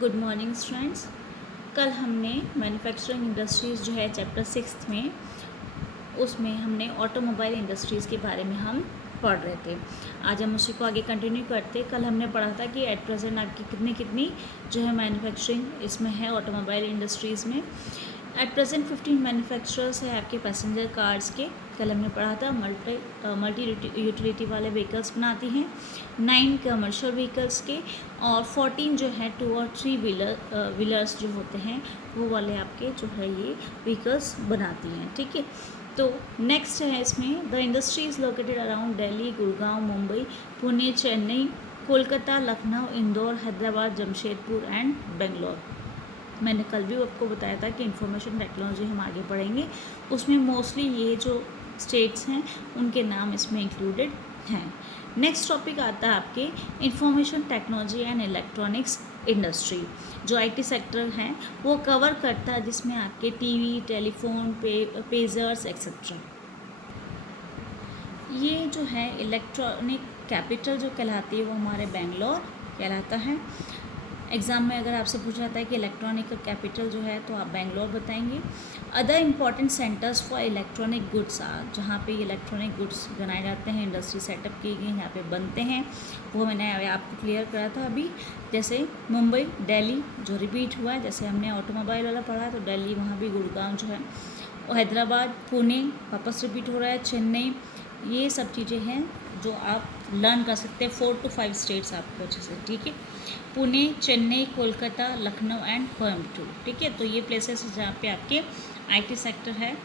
Good morning students. कल हमने manufacturing industries जो है चैप्टर 6 में उसमें हमने ऑटोमोबाइल इंडस्ट्रीज़ के बारे में हम पढ़ रहे थे। आज हम उसी को आगे कंटिन्यू करते। कल हमने पढ़ा था कि एट प्रेजेंट आपकी कितनी कितनी जो है मैन्युफैक्चरिंग इसमें है ऑटोमोबाइल इंडस्ट्रीज़ में। एट प्रेजेंट 15 मैन्युफैक्चरर्स है आपके पैसेंजर कार्स के। कल हमने पढ़ा था मल्टी यूटिलिटी वाले व्हीकल्स बनाती हैं, 9 कमर्शियल व्हीकल्स के, और 14 जो है 2 और 3 व्हीलर्स जो होते हैं वो वाले आपके जो है ये व्हीकल्स बनाती हैं। ठीक है, तो नेक्स्ट है इसमें the industry is located around Delhi, Gurgaon, Mumbai, Pune, Chennai, Kolkata, Lucknow, Indore, Hyderabad, Jamshedpur and Bangalore. मैंने कल भी आपको बताया था कि इंफॉर्मेशन टेक्नोलॉजी हम आगे पढ़ेंगे, उसमें मोस्टली ये जो स्टेट्स हैं उनके नाम इसमें इंक्लूडेड हैं। नेक्स्ट टॉपिक आता है आपके information technology and electronics industry, जो आईटी सेक्टर है वो कवर करता है, जिसमें आपके टीवी, टेलीफोन, पेजर्स एक्सेट्रा। ये जो है इलेक्ट्रॉनिक कैपिटल जो कहलाती है वो हमारे बेंगलोर कहलाता है। एग्ज़ाम में अगर आपसे पूछा जाता है कि इलेक्ट्रॉनिक कैपिटल जो है तो आप बेंगलोर बताएंगे। Other important centres for electronic goods are, जहाँ पे इलेक्ट्रॉनिक गुड्स बनाए जाते हैं, इंडस्ट्री सेटअप की गई यहाँ पे बनते हैं, वो मैंने आपको क्लियर करा था अभी। जैसे मुंबई, दिल्ली जो रिपीट हुआ है, जैसे हमने ऑटोमोबाइल वाला पढ़ा तो दिल्ली, वहाँ भी गुड़गांव जो है, और हैदराबाद, पुणे वापस रिपीट हो रहा है, चेन्नई, ये सब चीज़ें हैं जो आप लर्न कर सकते हैं। 4 to 5 स्टेट्स आपको अच्छे से। ठीक है, पुणे, चेन्नई, कोलकाता, लखनऊ एंड कोयम्बटूर। ठीक है, तो ये प्लेसेस जहाँ पे आपके आईटी सेक्टर है।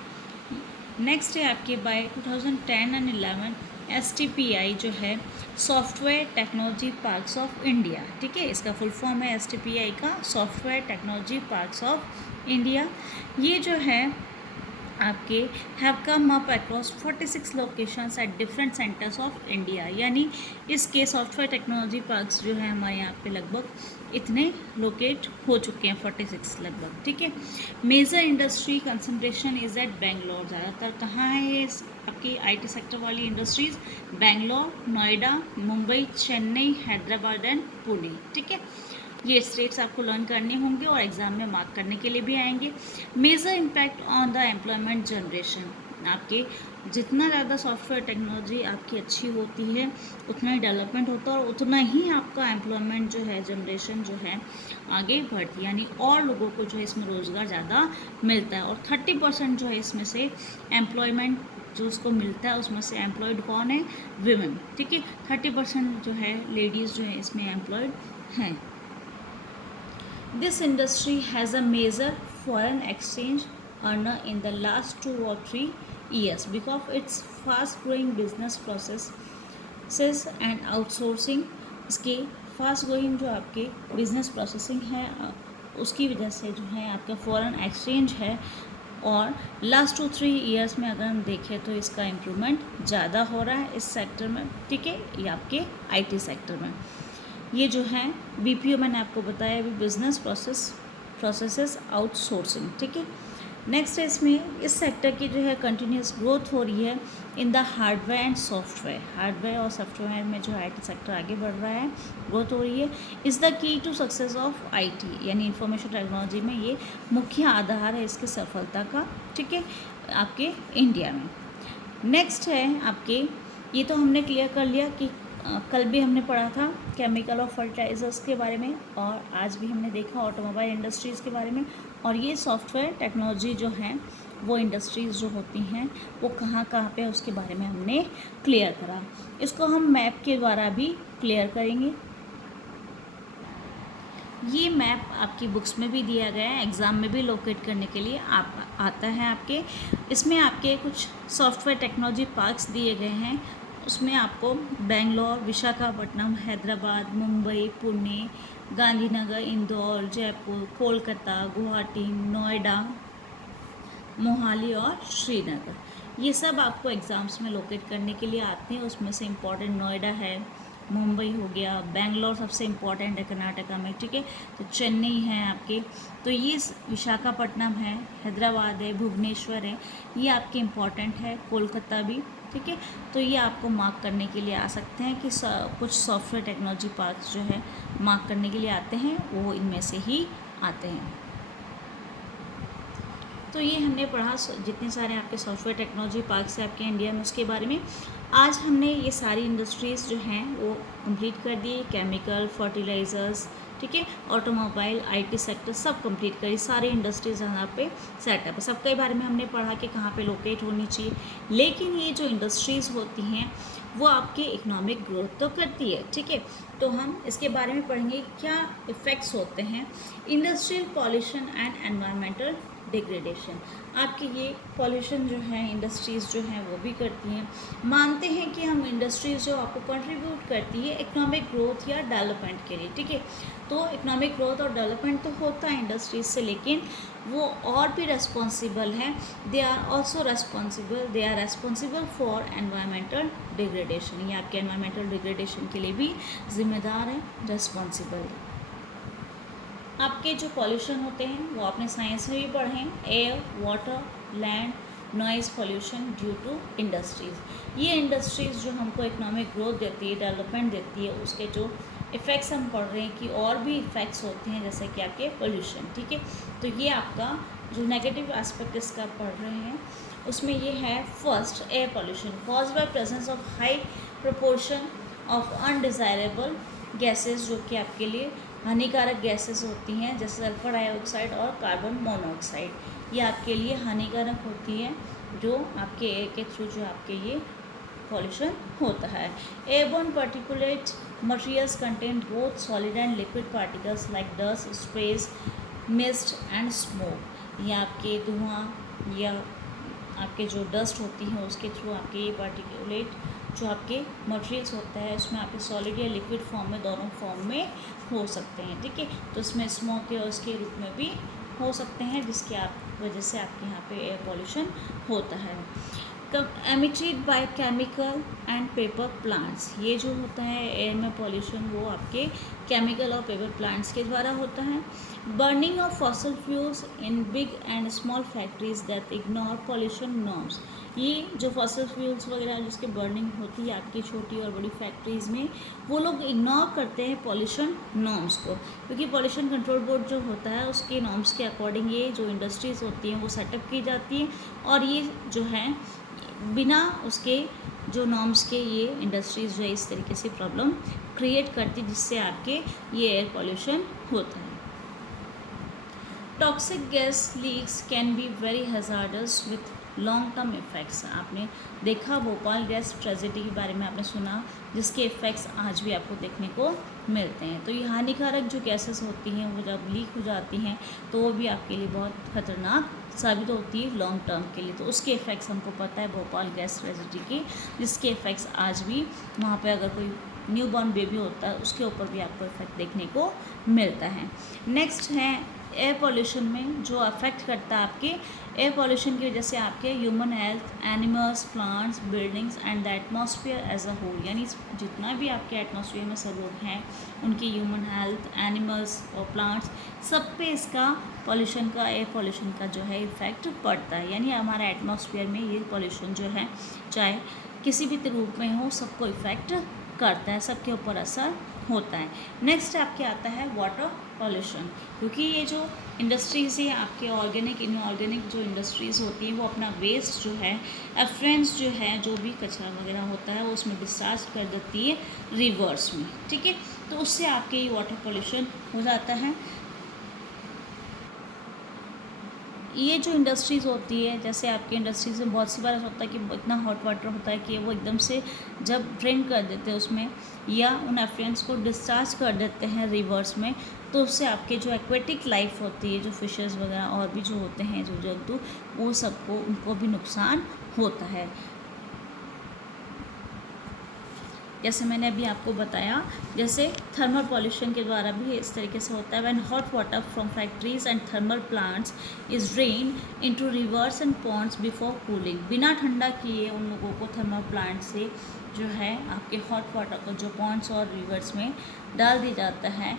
नेक्स्ट है आपके बाय 2010 एंड 11 STPI जो है software technology parks of India. ठीक है, इसका फुल फॉर्म है STPI का, software technology parks of India. ये जो है आपके have come up across 46 locations at different centres of India, यानी इसके सॉफ्टवेयर टेक्नोलॉजी पार्क्स जो है हमारे यहाँ पे लगभग इतने लोकेट हो चुके हैं, 46 लगभग। ठीक है, major industry concentration is at Bangalore. ज़्यादातर कहाँ है ये आपकी आईटी सेक्टर वाली इंडस्ट्रीज़? बेंगलोर, नोएडा, मुंबई, चेन्नई, हैदराबाद एंड पुणे। ठीक है, ये स्टेट्स आपको लर्न करने होंगे और एग्ज़ाम में मार्क करने के लिए भी आएंगे। Major impact on the employment generation, आपके जितना ज़्यादा सॉफ्टवेयर टेक्नोलॉजी आपकी अच्छी होती है उतना ही डेवलपमेंट होता है और उतना ही आपका एम्प्लॉयमेंट जो है जनरेशन जो है आगे बढ़ती है, यानी और लोगों को जो है इसमें रोज़गार ज़्यादा मिलता है। और 30% जो है इसमें से एम्प्लॉयमेंट जो उसको मिलता है उसमें से एम्प्लॉयड कौन है? विमेन। ठीक है, 30% जो है लेडीज़ जो है इसमें एम्प्लॉयड हैं। This industry has a major foreign exchange earner in the last 2 or 3 years because of its fast growing business processes and outsourcing। इसके फास्ट ग्रोइंग जो आपके बिजनेस प्रोसेसिंग है उसकी वजह से जो है आपका फॉरेन एक्सचेंज है, और लास्ट 2-3 ईयर्स में अगर हम देखें तो इसका इम्प्रूवमेंट ज़्यादा हो रहा है इस सेक्टर में। ठीक है, ये आपके आईटी सेक्टर में। ये जो है BPO मैंने आपको बताया अभी, बिजनेस प्रोसेसेस आउटसोर्सिंग। ठीक है, नेक्स्ट है इसमें इस सेक्टर की जो है कंटिन्यूस ग्रोथ हो रही है in the hardware and software. Hardware और सॉफ्टवेयर में जो आईटी सेक्टर आगे बढ़ रहा है, ग्रोथ हो रही है। Is the key to success of IT, यानी इंफॉर्मेशन टेक्नोलॉजी में ये मुख्य आधार है इसकी सफलता का। ठीक है, आपके इंडिया में। नेक्स्ट है आपके, ये तो हमने क्लियर कर लिया कि कल भी हमने पढ़ा था केमिकल और फर्टिलाइज़र्स के बारे में, और आज भी हमने देखा ऑटोमोबाइल इंडस्ट्रीज़ के बारे में। और ये सॉफ्टवेयर टेक्नोलॉजी जो हैं वो इंडस्ट्रीज़ जो होती हैं वो कहाँ कहाँ पे उसके बारे में हमने क्लियर करा। इसको हम मैप के द्वारा भी क्लियर करेंगे। ये मैप आपकी बुक्स में भी दिया गया है, एग्ज़ाम में भी लोकेट करने के लिए आता है आपके। इसमें आपके कुछ सॉफ्टवेयर टेक्नोलॉजी पार्क्स दिए गए हैं, उसमें आपको बेंगलोर, विशाखापट्टनम, हैदराबाद, मुंबई, पुणे, गांधीनगर, इंदौर, जयपुर, कोलकाता, गुवाहाटी, नोएडा, मोहाली और श्रीनगर, ये सब आपको एग्ज़ाम्स में लोकेट करने के लिए आते हैं। उसमें से इम्पॉर्टेंट नोएडा है, मुंबई हो गया, बेंगलोर सबसे इम्पॉर्टेंट है कर्नाटका में। ठीक है, तो चेन्नई है आपके, तो ये विशाखापट्टनम है, हैदराबाद है, भुवनेश्वर है, ये आपके इम्पॉर्टेंट है, कोलकाता भी। ठीक है। तो ये आपको मार्क करने के लिए आ सकते हैं कि कुछ सॉफ्टवेयर टेक्नोलॉजी पार्क्स जो है मार्क करने के लिए आते हैं, वो इनमें से ही आते हैं। तो ये हमने पढ़ा जितने सारे आपके सॉफ्टवेयर टेक्नोलॉजी पार्क्स हैं आपके इंडिया में, उसके बारे में। आज हमने ये सारी इंडस्ट्रीज़ जो हैं वो कंप्लीट कर दी, केमिकल, फर्टिलाइज़र्स, ठीक है, ऑटोमोबाइल, आईटी सेक्टर सब कंप्लीट करी, सारी इंडस्ट्रीज़ यहाँ पे सेटअप है। सबके बारे में हमने पढ़ा कि कहाँ पे लोकेट होनी चाहिए। लेकिन ये जो इंडस्ट्रीज़ होती हैं वो आपकी इकोनॉमिक ग्रोथ तो करती है, ठीक है। तो हम इसके बारे में पढ़ेंगे क्या इफ़ेक्ट्स होते हैं industrial pollution and environmental degradation. आपकी ये पॉल्यूशन जो है इंडस्ट्रीज़ जो हैं वो भी करती हैं। मानते हैं कि हम इंडस्ट्रीज़ जो आपको कंट्रीब्यूट करती है इकोनॉमिक ग्रोथ या डेवलपमेंट के लिए, ठीक है। तो इकोनॉमिक ग्रोथ और डेवलपमेंट तो होता है इंडस्ट्रीज से, लेकिन वो और भी रेस्पॉन्सिबल हैं, they are responsible for environmental degradation. ये आपके एनवायरमेंटल डिग्रेडेशन के लिए भी जिम्मेदार है, रेस्पॉन्सिबल है। आपके जो पॉल्यूशन होते हैं वो आपने साइंस में भी पढ़े हैं, air, water, land, noise pollution due to industries. ये इंडस्ट्रीज़ जो हमको इकोनॉमिक ग्रोथ देती है, डेवलपमेंट देती है, उसके जो इफ़ेक्ट्स हम पढ़ रहे हैं कि और भी इफ़ेक्ट्स होते हैं जैसे कि आपके पोल्यूशन, ठीक है। तो ये आपका जो नेगेटिव एस्पेक्ट इसका पढ़ रहे हैं उसमें ये है, first air pollution cause by presence of high proportion of undesirable gases, जो कि आपके लिए हानिकारक गैसेस होती हैं जैसे सल्फर डाइऑक्साइड और कार्बन मोनोऑक्साइड। ये आपके लिए हानिकारक होती है जो आपके एयर के थ्रू जो आपके ये पॉल्यूशन होता है। Airborne particulate materials contain both solid and liquid particles like dust, sprays, mist and smoke. ये आपके धुआं या आपके जो डस्ट होती है उसके थ्रू आपके ये पार्टिकुलेट जो आपके मटेरियल्स होता है उसमें आपके सॉलिड या लिक्विड फॉर्म में, दोनों फॉर्म में हो सकते हैं, ठीक है। तो इसमें स्मोक या उसके रूप में भी हो सकते हैं, जिसकी वजह से आपके यहाँ पे एयर पॉल्यूशन होता है। Emitted by chemical and paper plants, ये जो होता है एयर में पॉल्यूशन वो आपके केमिकल और पेपर प्लांट्स के द्वारा होता है। Burning of fossil fuels in big and small factories that ignore pollution norms. ये जो फॉसल फ्यूल्स वगैरह जिसकी बर्निंग होती है आपकी छोटी और बड़ी फैक्ट्रीज़ में, वो लोग इग्नोर करते हैं पॉल्यूशन नॉर्म्स को, क्योंकि पॉल्यूशन कंट्रोल बोर्ड जो होता है उसके नॉर्म्स के अकॉर्डिंग ये जो इंडस्ट्रीज़ होती हैं वो सेटअप की जाती हैं, और ये जो है बिना उसके जो नॉर्म्स के ये इंडस्ट्रीज़ जो है इस तरीके से प्रॉब्लम क्रिएट करती, जिससे आपके ये एयर पॉल्यूशन होता है। Toxic gas leaks can be very hazardous with long term effects. आपने देखा भोपाल गैस ट्रेजेडी के बारे में आपने सुना, जिसके इफ़ेक्ट्स आज भी आपको देखने को मिलते हैं। तो ये हानिकारक जो गैसेस होती हैं वो जब लीक हो जाती हैं तो वो भी आपके लिए बहुत ख़तरनाक साबित होती है लॉन्ग टर्म के लिए। तो उसके इफ़ेक्ट्स हमको पता है भोपाल गैस ट्रेजेडी के, जिसके इफ़ेक्ट्स आज भी वहाँ पे अगर कोई न्यू बॉर्न बेबी होता है उसके ऊपर भी आपको इफ़ेक्ट देखने को मिलता है। नेक्स्ट है एयर पॉल्यूशन में जो अफेक्ट करता है आपके एयर पॉल्यूशन की वजह से आपके human health, animals, plants, buildings and the atmosphere as a whole, यानी जितना भी आपके एटमॉस्फेयर में सब लोग हैं उनकी ह्यूमन हेल्थ, एनिमल्स और प्लांट्स सब पे इसका पॉल्यूशन का, एयर पॉल्यूशन का जो है इफ़ेक्ट पड़ता है। यानी हमारे एटमॉस्फेयर में ये पॉल्यूशन जो है चाहे किसी भी रूप में हो सबको इफ़ेक्ट करता है, सबके ऊपर असर होता है। नेक्स्ट आपके आता है वाटर पॉल्यूशन, क्योंकि ये जो इंडस्ट्रीज़ है आपके ऑर्गेनिक, इनऑर्गेनिक जो इंडस्ट्रीज़ होती हैं वो अपना वेस्ट जो है, एफ्लुएंस जो है, जो भी कचरा वगैरह होता है वो उसमें डिस्चार्ज कर देती है रिवर्स में, ठीक है। तो उससे आपके ये वाटर पॉल्यूशन हो जाता है। ये जो इंडस्ट्रीज़ होती है जैसे आपकी इंडस्ट्रीज़ में बहुत सी बार ऐसा होता है कि इतना हॉट वाटर होता है कि वो एकदम से जब ड्रेन कर देते हैं उसमें या उन एफ्लुएंट्स को डिस्चार्ज कर देते हैं रिवर्स में, तो उससे आपके जो एक्वेटिक लाइफ होती है, जो फिशेस वगैरह और भी जो होते हैं जो जंतु, वो सबको उनको भी नुकसान होता है। जैसे मैंने अभी आपको बताया, जैसे थर्मल पॉल्यूशन के द्वारा भी इस तरीके से होता है। When hot water from factories and thermal plants is drain into rivers and ponds before cooling, बिना ठंडा किए उन लोगों को थर्मल प्लांट से जो है आपके हॉट वाटर को जो पॉन्ड्स और रिवर्स में डाल दिया जाता है,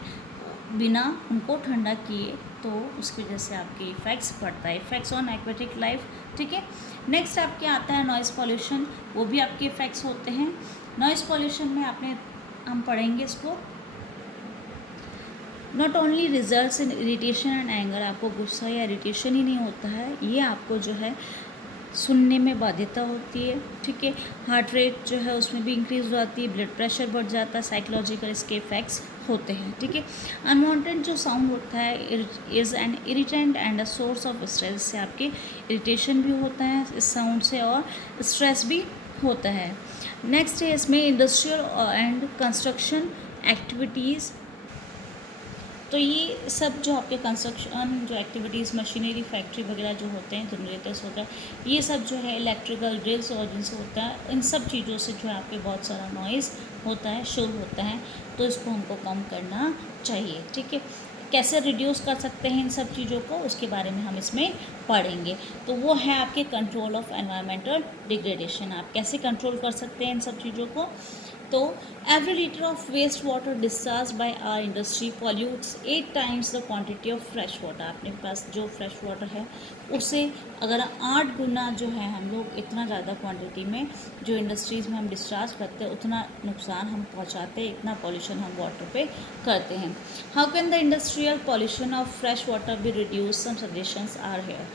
बिना उनको ठंडा किए, तो उसकी वजह से आपके इफ़ेक्ट्स पड़ता है, इफ़ेक्ट्स ऑन एक्वेटिक लाइफ। ठीक है, नेक्स्ट आपके आता है नॉइज़ पॉल्यूशन, वो भी आपके इफ़ेक्ट्स होते हैं। नॉइज़ पॉल्यूशन में हम पढ़ेंगे इसको, not only results in irritation and anger, आपको गुस्सा या इरिटेशन ही नहीं होता है, ये आपको जो है सुनने में बाध्यता होती है। ठीक है, हार्ट रेट जो है उसमें भी इंक्रीज हो जाती है, ब्लड प्रेशर बढ़ जाता है, साइकोलॉजिकल इसके इफेक्ट्स होते हैं। ठीक है, अनवांटेड जो साउंड होता है is an irritant and a source of stress, से आपके इरिटेशन भी होता है इस साउंड से, और स्ट्रेस भी होता है। नेक्स्ट है इसमें इंडस्ट्रियल एंड कंस्ट्रक्शन एक्टिविटीज़, तो ये सब जो आपके कंस्ट्रक्शन जो एक्टिविटीज़, मशीनरी फैक्ट्री वगैरह जो होते हैं, जनरेटर्स होता है, ये सब जो है इलेक्ट्रिकल ड्रिल्स और जिनसे होता है, इन सब चीज़ों से जो है आपके बहुत सारा नॉइज़ होता है, शोर होता है, तो इसको हमको कम करना चाहिए। ठीक है, कैसे रिड्यूस कर सकते हैं इन सब चीज़ों को, उसके बारे में हम इसमें पढ़ेंगे। तो वो है आपके कंट्रोल ऑफ एनवायरमेंटल डिग्रेडेशन, आप कैसे कंट्रोल कर सकते हैं इन सब चीज़ों को। तो every litre of waste water discharge by our industry pollutes 8 times the quantity of fresh water, अपने पास जो फ्रेश वाटर है उससे अगर 8 गुना जो है हम लोग इतना ज़्यादा क्वांटिटी में जो इंडस्ट्रीज़ में हम डिस्चार्ज करते हैं, उतना नुकसान हम पहुंचाते हैं, इतना पॉल्यूशन हम वाटर पे करते हैं। How can the industrial pollution of fresh water be reduce, some suggestions are here,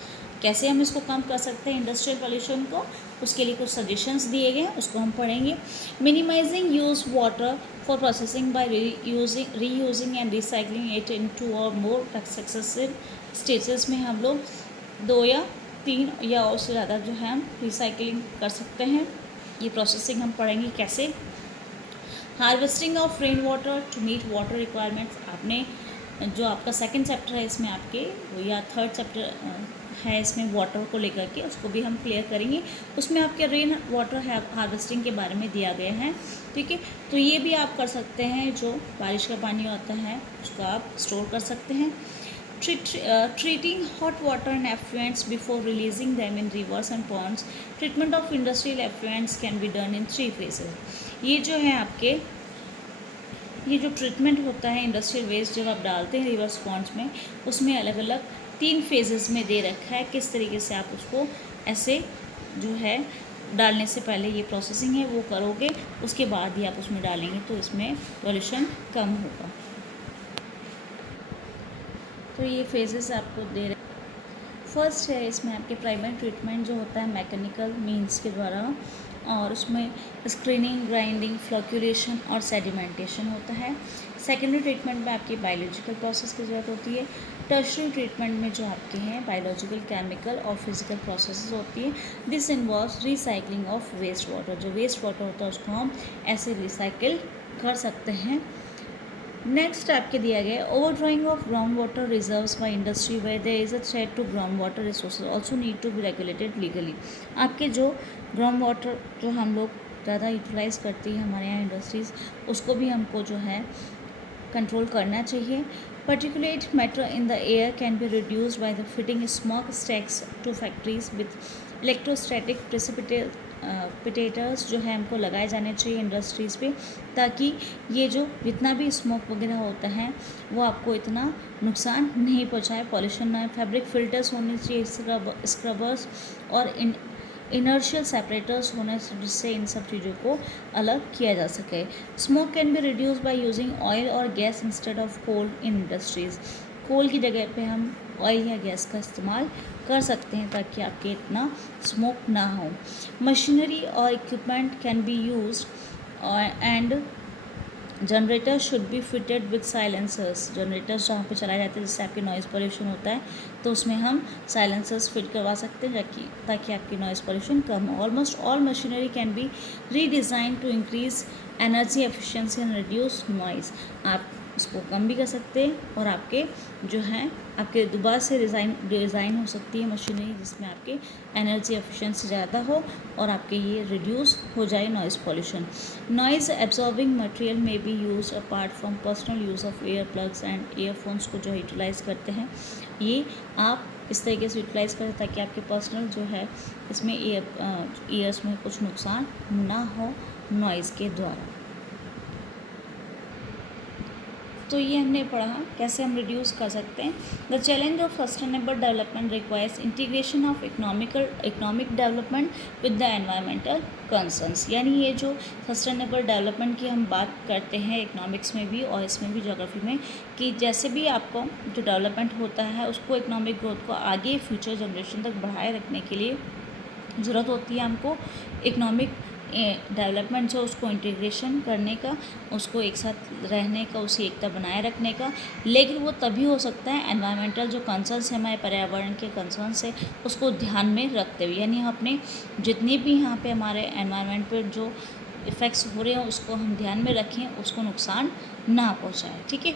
कैसे हम इसको कम कर सकते हैं इंडस्ट्रियल पॉल्यूशन को, उसके लिए कुछ सजेशंस दिए गए हैं, उसको हम पढ़ेंगे। Minimising use water for processing by reusing and recycling it into or more successive stages में हम लोग 2 या 3 या और से ज़्यादा जो है हम रिसाइकलिंग कर सकते हैं, ये प्रोसेसिंग हम पढ़ेंगे कैसे। Harvesting of rain water to meet water requirements, आपने जो आपका सेकंड चैप्टर है इसमें आपके, या थर्ड चैप्टर है इसमें वाटर को लेकर के, उसको भी हम क्लियर करेंगे। उसमें आपके रेन वाटर हार्वेस्टिंग के बारे में दिया गया है। ठीक है, तो ये भी आप कर सकते हैं, जो बारिश का पानी होता है उसको आप स्टोर कर सकते हैं। Treating hot water and effluents before releasing them in rivers and ponds. Treatment of industrial effluents can be done in 3 phases. ये जो है आपके, ये जो ट्रीटमेंट होता है इंडस्ट्रियल वेस्ट जब आप डालते हैं रिवर्स पॉन्ड्स में, उसमें अलग अलग 3 फेजेस में दे रखा है, किस तरीके से आप उसको ऐसे जो है डालने से पहले ये प्रोसेसिंग है वो करोगे, उसके बाद ही आप उसमें डालेंगे तो इसमें पॉल्यूशन कम होगा। तो ये फेजेस आपको दे रहे, फर्स्ट है इसमें आपके प्राइमरी ट्रीटमेंट जो होता है मैकेनिकल मीन्स के द्वारा, और उसमें स्क्रीनिंग, ग्राइंडिंग, फ्लोक्यूलेशन और सेडिमेंटेशन होता है। सेकेंडरी ट्रीटमेंट में आपकी बायोलॉजिकल प्रोसेस की ज़रूरत होती है। टर्शरी ट्रीटमेंट में जो आपके हैं बायोलॉजिकल, केमिकल और फिजिकल प्रोसेस होती है। This involves recycling of waste water, जो वेस्ट वाटर होता है उसको हम ऐसे रिसाइकिल कर सकते हैं। नेक्स्ट आपके दिया गया है over drawing of ground water reserves by industry where there is a threat to ground water resources also need to be regulated legally. आपके जो ग्राउंड वाटर जो हम लोग ज़्यादा यूटिलाइज़ करती है हमारे यहाँ इंडस्ट्रीज़, उसको भी हमको जो है कंट्रोल करना चाहिए। Particulate matter in the air can be reduced by the fitting smokestacks to factories with electrostatic precipitators जो है हमको लगाए जाने चाहिए इंडस्ट्रीज़ पे, ताकि ये जो जितना भी स्मोक वगैरह होता है वो आपको इतना नुकसान नहीं पहुंचाए, पॉल्यूशन ना। फैब्रिक फिल्टर्स होने चाहिए, स्क्रबर्स और इनर्शियल सेपरेटर्स होने से, जिससे इन सब चीज़ों को अलग किया जा सके। Smoke can be reduce by using oil और gas instead of coal in industries, coal की जगह पे हम ऑयल या गैस का इस्तेमाल कर सकते हैं ताकि आपके इतना स्मोक ना हो। मशीनरी और equipment can be used and generator should be fitted with silencers, generators जहाँ पे चलाए जाते हैं जिससे आपकी नॉइज़ पोल्यूशन होता है, तो उसमें हम साइलेंसर्स फिट करवा सकते हैं ताकि आपकी नॉइज़ पोल्यूशन कम हो। Almost all machinery can be redesign to increase energy efficiency and reduce noise, आप उसको कम भी कर सकते हैं और आपके जो हैं आपके दोबारा से डिज़ाइन हो सकती है मशीनरी जिसमें आपके एनर्जी एफिशिएंसी ज़्यादा हो और आपके ये रिड्यूस हो जाए noise pollution. Noise absorbing material में be use apart from personal use of ear plugs and earphones को जो यूटिलाइज़ करते हैं, ये आप इस तरीके से यूटिलाइज़ करें ताकि आपके पर्सनल जो है इसमें ईयर्स में कुछ नुकसान ना हो नॉइज़ के द्वारा। तो ये हमने पढ़ा कैसे हम रिड्यूस कर सकते हैं। The challenge of sustainable development requires integration of economic development with the environmental concerns. यानी ये जो सस्टेनेबल डेवलपमेंट की हम बात करते हैं इकोनॉमिक्स में भी और इसमें भी ज्योग्राफी में, कि जैसे भी आपको जो डेवलपमेंट होता है उसको इकोनॉमिक ग्रोथ को आगे फ्यूचर जनरेशन तक बढ़ाए रखने के लिए ज़रूरत होती है हमको इकोनॉमिक डेवलपमेंट जो उसको इंटीग्रेशन करने का, उसको एक साथ रहने का, उसी एकता बनाए रखने का। लेकिन वो तभी हो सकता है एनवायरमेंटल जो कंसर्न्स है, हमारे पर्यावरण के कंसर्न्स है, उसको ध्यान में रखते हुए। यानी हम अपने जितनी भी यहाँ पे हमारे एनवायरमेंट पर जो इफ़ेक्ट्स हो रहे हैं उसको हम ध्यान में रखें, उसको नुकसान ना पहुँचाएँ। ठीक है।